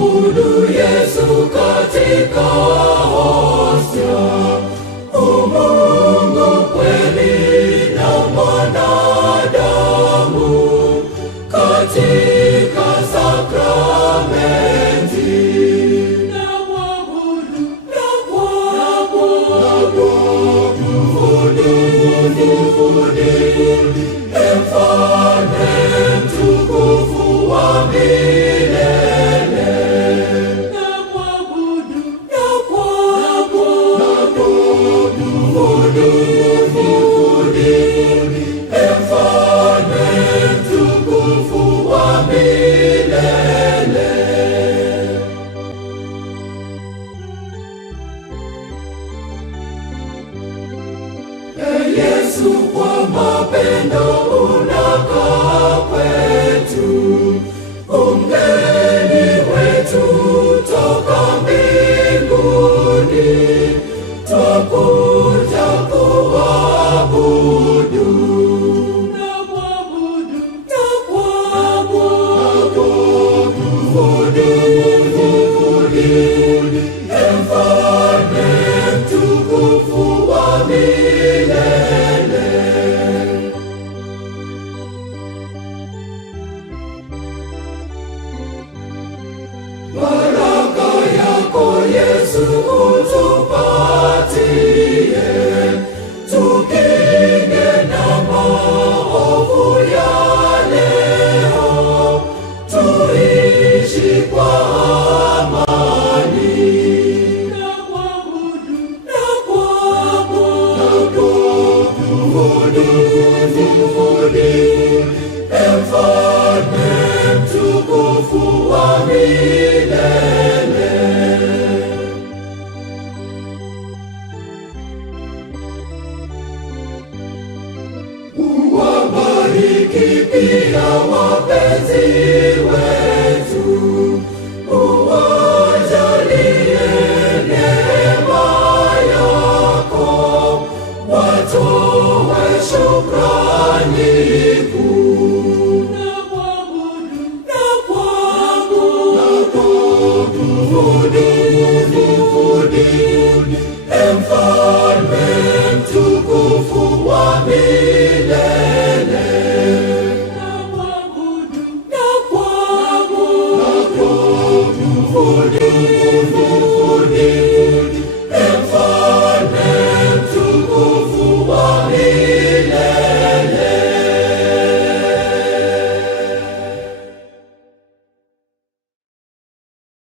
Mwabudu Yesu katika hostia, umungu kweli na mwanadamu katika sakramenti. Na mwabudu, Mfalme mtukufu wa milele. Na mwabudu, Mfalme mtukufu wa milele. Yesu, kwa mapendo unakaa kwetu, umgeni wetu toka mbinguni, twakuja kuabudu. Na mwabudu, Mfalme mtukufu wa milele. Baraka yako Yesu utupatie, tukinge na maovu ya leo, tuishi kwa amani. Na mwabudu, Mfalme mtukufu wa milele. Uwabariki pia wapenzi wetu, uwajalie neema yako, watoe shukrani kuu. Na mwabudu, Mfalme mtukufu wa milele. Na mwabudu,